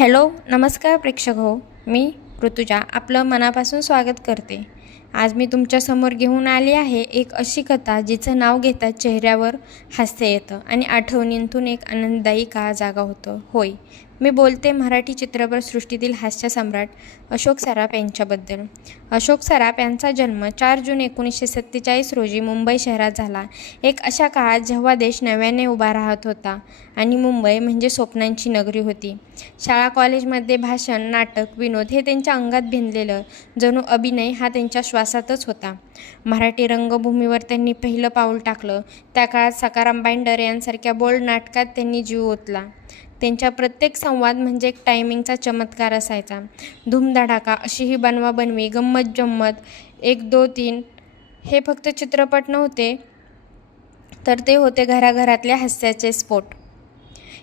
Hello नमस्कार प्रेक्षक हो मी ऋतुजा आपलं मनापासून स्वागत करते. आज मी तुमच्यासमोर घेऊन आली आहे एक अशी कथा जिचं नाव घेता चेहऱ्यावर हास्य येतं आणि आठवणींतून एक आनंददायी काळ जागा होतं. होय मी बोलते मराठी चित्रपटसृष्टीतील हास्य सम्राट अशोक सराफ यांच्याबद्दल. अशोक सराफ यांचा जन्म चार जून एकोणीसशे सत्तेचाळीस रोजी मुंबई शहरात झाला. एक अशा काळात जेव्हा देश नव्याने उभा राहत होता आणि मुंबई म्हणजे स्वप्नांची नगरी होती. शाळा कॉलेजमध्ये भाषण नाटक विनोद हे त्यांच्या अंगात भिनलेलं जणू अभिनय हा त्यांच्या श्वासातच होता. मराठी रंगभूमीवर त्यांनी पहिलं पाऊल टाकलं. त्या काळात सकाराम बाइंडर यांसारख्या बोल्ड नाटकात त्यांनी जीव ओतला. त्यांच्या प्रत्येक संवाद म्हणजे एक टायमिंगचा चमत्कार असायचा. धूमधडाका अशी ही बनवाबनवी गंमत जम्मत एक दो तीन हे फक्त चित्रपट नव्हते तर ते होते घराघरातल्या हास्याचे स्फोट.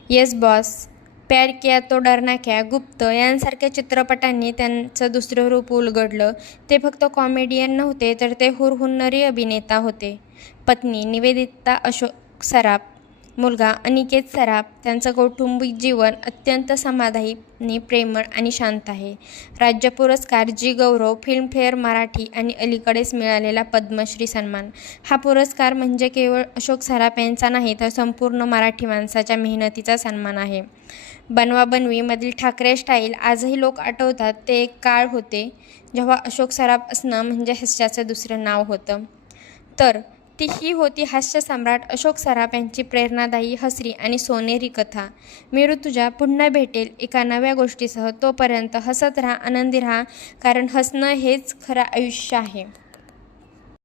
येस बॉस प्यार किया तो डरना क्या गुप्त यांसारख्या चित्रपटांनी त्यांचं दुसरं रूप उलगडलं. ते फक्त कॉमेडियन नव्हते तर ते हुरहुन्नरी अभिनेता होते. पत्नी निवेदिता अशोक सराफ मुलगा अनिकेत सराफ त्यांचं कौटुंबिक जीवन अत्यंत समाधानी प्रेमळ आणि शांत आहे. राज्य पुरस्कार जी गौरव फिल्मफेअर मराठी आणि अलीकडेच मिळालेला पद्मश्री सन्मान. हा पुरस्कार म्हणजे केवळ अशोक सराफ यांचा नाही तर संपूर्ण मराठी माणसाच्या मेहनतीचा सन्मान आहे. बनवा बनवीमधील ठाकरे स्टाईल आजही लोक आठवतात. ते एक काळ होते जेव्हा अशोक सराफ असणं म्हणजे हास्याचं दुसरं नाव होतं. तर ती ही होती हास्य सम्राट अशोक सराफ यांची प्रेरणादायी हसरी आणि सोनेरी कथा. मेरू तुझ्या पुन्हा भेटेल एका नव्या गोष्टीसह. तोपर्यंत हसत राहा आनंदी राहा कारण हसणं हेच खरं आयुष्य आहे.